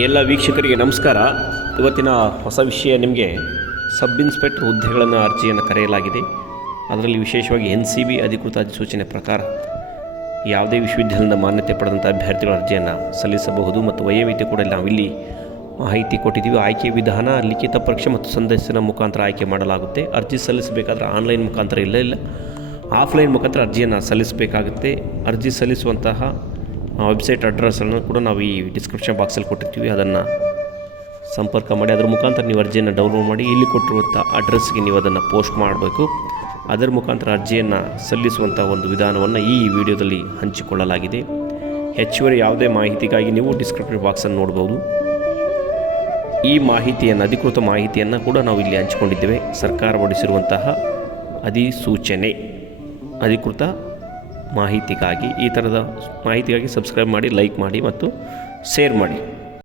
ಎಲ್ಲ ವೀಕ್ಷಕರಿಗೆ ನಮಸ್ಕಾರ. ಇವತ್ತಿನ ಹೊಸ ವಿಷಯ ನಿಮಗೆ ಸಬ್ ಇನ್ಸ್ಪೆಕ್ಟರ್ ಹುದ್ದೆಗಳನ್ನು ಅರ್ಜಿಯನ್ನು ಕರೆಯಲಾಗಿದೆ. ಅದರಲ್ಲಿ ವಿಶೇಷವಾಗಿ NCB ಅಧಿಕೃತ ಅಧಿಸೂಚನೆ ಪ್ರಕಾರ ಯಾವುದೇ ವಿಶ್ವವಿದ್ಯಾಲಯದ ಮಾನ್ಯತೆ ಪಡೆದಂಥ ಅಭ್ಯರ್ಥಿಗಳ ಅರ್ಜಿಯನ್ನು ಸಲ್ಲಿಸಬಹುದು ಮತ್ತು ವಯೋಮಿತಿ ಕೂಡ ನಾವಿಲ್ಲಿ ಮಾಹಿತಿ ಕೊಟ್ಟಿದ್ದೀವಿ. ಆಯ್ಕೆ ವಿಧಾನ ಲಿಖಿತ ಪರೀಕ್ಷೆ ಮತ್ತು ಸಂದರ್ಶನ ಮುಖಾಂತರ ಆಯ್ಕೆ ಮಾಡಲಾಗುತ್ತೆ. ಅರ್ಜಿ ಸಲ್ಲಿಸಬೇಕಾದ್ರೆ ಆನ್ಲೈನ್ ಮುಖಾಂತರ ಇಲ್ಲ ಆಫ್ಲೈನ್ ಮುಖಾಂತರ ಅರ್ಜಿಯನ್ನು ಸಲ್ಲಿಸಬೇಕಾಗುತ್ತೆ. ಅರ್ಜಿ ಸಲ್ಲಿಸುವಂತಹ ವೆಬ್ಸೈಟ್ ಅಡ್ರೆಸ್ಸನ್ನು ಕೂಡ ನಾವು ಈ ಡಿಸ್ಕ್ರಿಪ್ಷನ್ ಬಾಕ್ಸಲ್ಲಿ ಕೊಟ್ಟಿರ್ತೀವಿ. ಅದನ್ನು ಸಂಪರ್ಕ ಮಾಡಿ ಅದರ ಮುಖಾಂತರ ನೀವು ಅರ್ಜಿಯನ್ನು ಡೌನ್ಲೋಡ್ ಮಾಡಿ ಇಲ್ಲಿ ಕೊಟ್ಟಿರುವಂಥ ಅಡ್ರೆಸ್ಗೆ ನೀವು ಅದನ್ನು ಪೋಸ್ಟ್ ಮಾಡಬೇಕು. ಅದರ ಮುಖಾಂತರ ಅರ್ಜಿಯನ್ನು ಸಲ್ಲಿಸುವಂಥ ಒಂದು ವಿಧಾನವನ್ನು ಈ ವಿಡಿಯೋದಲ್ಲಿ ಹಂಚಿಕೊಳ್ಳಲಾಗಿದೆ. ಹೆಚ್ಚುವರಿ ಯಾವುದೇ ಮಾಹಿತಿಗಾಗಿ ನೀವು ಡಿಸ್ಕ್ರಿಪ್ಷನ್ ಬಾಕ್ಸನ್ನು ನೋಡ್ಬೋದು. ಈ ಮಾಹಿತಿಯನ್ನು ಅಧಿಕೃತ ಮಾಹಿತಿಯನ್ನು ಕೂಡ ನಾವು ಇಲ್ಲಿ ಹಂಚಿಕೊಂಡಿದ್ದೇವೆ. ಸರ್ಕಾರ ಹೊರಡಿಸಿರುವಂತಹ ಅಧಿಸೂಚನೆ ಅಧಿಕೃತ ಮಾಹಿತಿಗಾಗಿ ಈ ಥರದ ಮಾಹಿತಿಗಾಗಿ ಸಬ್ಸ್ಕ್ರೈಬ್ ಮಾಡಿ, ಲೈಕ್ ಮಾಡಿ ಮತ್ತು ಶೇರ್ ಮಾಡಿ.